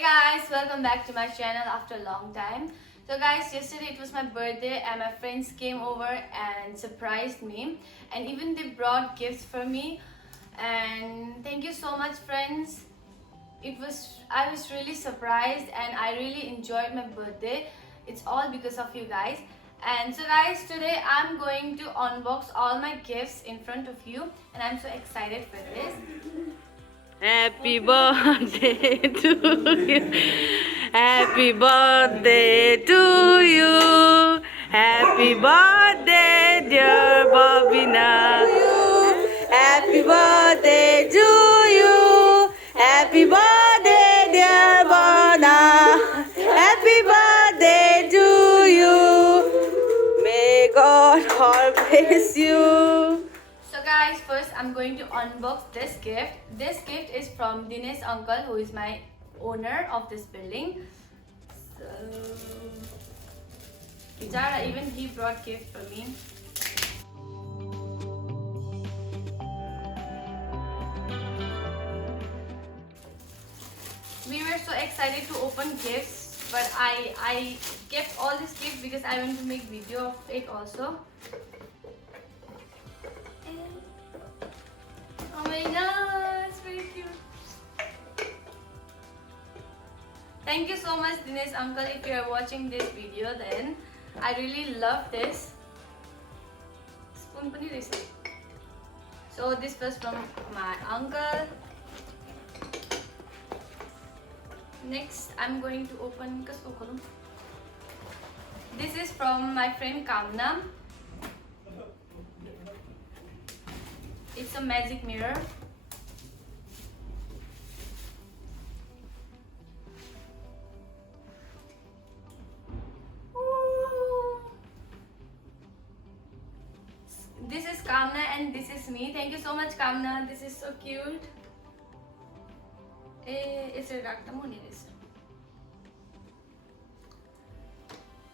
Hey guys, welcome back to my channel after a long time. So guys, yesterday it was my birthday and my friends came over and surprised me, and even they brought gifts for me, and thank you so much friends. I was really surprised and I really enjoyed my birthday. It's all because of you guys. And so guys, today I'm going to unbox all my gifts in front of you, and I'm so excited for this. Happy birthday to you. Happy birthday to you. Happy birthday, dear Bobina. Happy birthday to you. Happy birthday, dear Bobina. Happy birthday to you. May God bless you. So guys, first I'm going to unbox this gift. This gift is from Dinesh uncle, who is my owner of this building. So Bijara, even he brought gift for me. We were so excited to open gifts, but I kept all these gifts because I want to make video of it also. Oh my god, it's very cute. Thank you so much Dinesh uncle, if you are watching this video, then I really love this. Spoon pani raisa. So this was from my uncle. Next I'm going to open kasko kholu. This is from my friend Kamna. It's a magic mirror. Ooh. This is Kamna and this is me. Thank you so much Kamna. This is so cute. It's a raktamoni.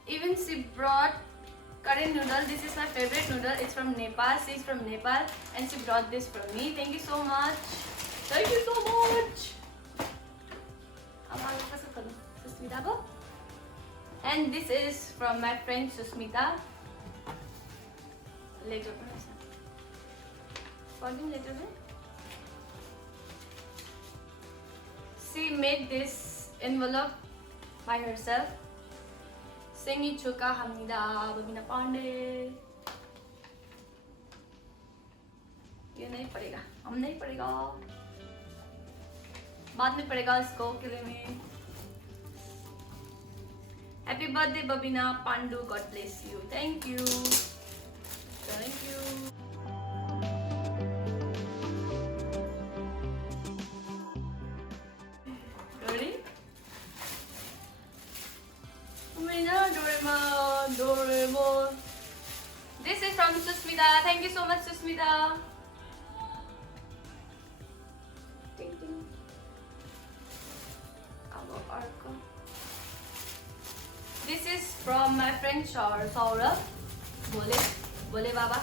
Even she brought curry noodle. This is my favorite noodle. It's from Nepal. She's from Nepal and she brought this for me. Thank you so much. Thank you so much. And this is from my friend Susmita. Later. She made this envelope by herself. Sengi Chuka Hamida Babina Pandey. ये नहीं पड़ेगा, हम नहीं पड़ेगा, बाद में पड़ेगा इसको किले में. Happy birthday Babina Pandu, God bless you. Thank you. Thank you. Ready? Doraemon. This is from Susmita. Thank you so much, Susmita. Ding ding. This is from my friend Saurabh. Bole Baba.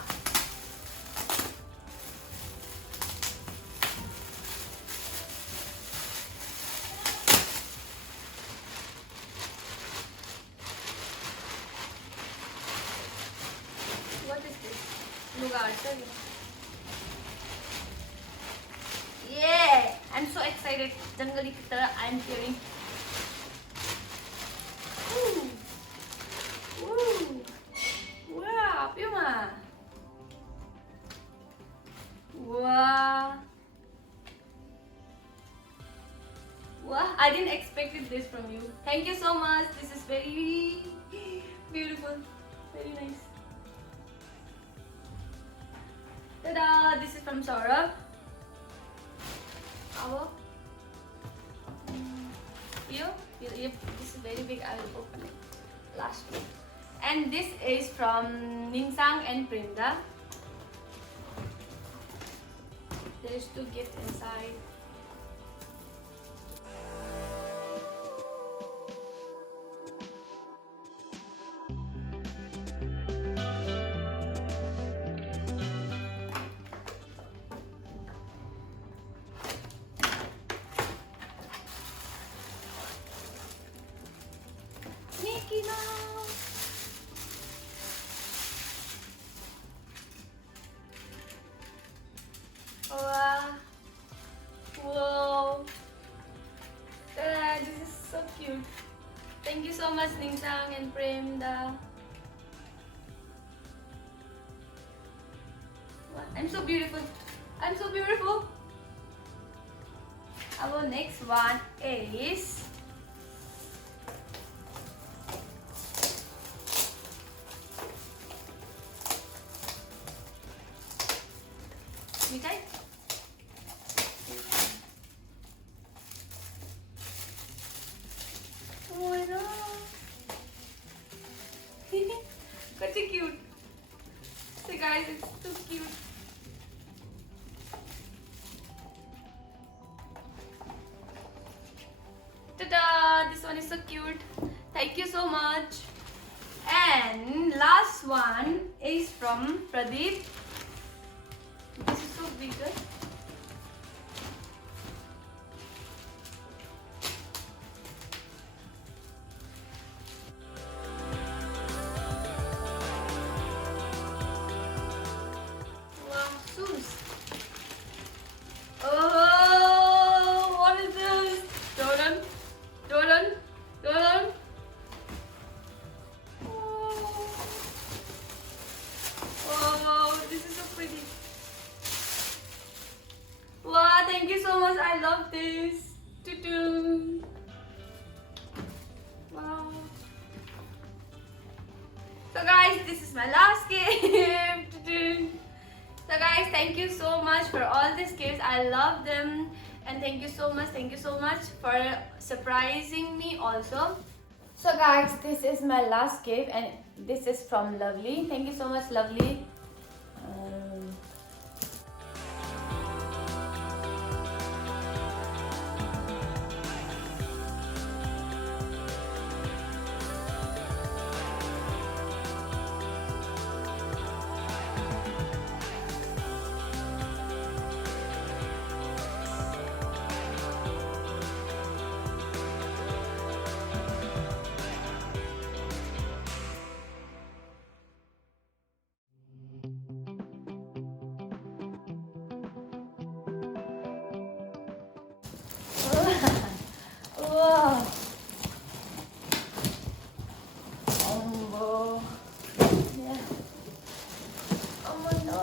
What is this? Yeah! I'm so excited. Jungle ki tarah I'm hearing. Ooh! Ooh! Wow! Puma! Wow! Wow! I didn't expect this from you. Thank you so much. This is very beautiful. Very nice. Ta-da! This is from Saurabh. This is very big. I will open it. Last one. And this is from Nimsang and Prinda. There's 2 gifts inside. lucky now. Wow. Whoa. Ta-da, this is so cute. Thank you so much, Ningsang and Premda. What? I'm so beautiful. I'm so beautiful. Our next one is Mitai. Oh my god. Such a cute. So guys, it's so cute. Ta-da! This one is so cute. Thank you so much. And last one is from Pradeep. This is so bigger. Wow, shoes. Oh, what is this? Jordan, Jordan, Jordan. Oh, this is so pretty. Wow, thank you so much. I love this. Doo-doo. Wow. So guys, this is my last gift. Doo-doo. So guys, thank you so much for all these gifts. I love them. And thank you so much for surprising me also. So guys, this is my last gift and this is from Lovely. Thank you so much, Lovely. Wow. Oh, yeah. Oh no.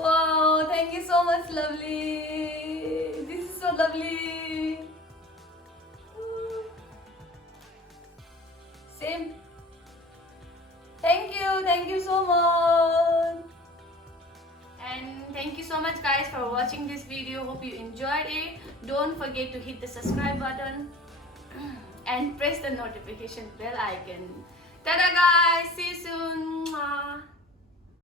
Wow, thank you so much, Lovely. This is so lovely. Same. Thank you so much. And thank you so much guys for watching this video. Hope you enjoyed it. Don't forget to hit the subscribe button and press the notification bell icon. Tada guys, see you soon. Mwah.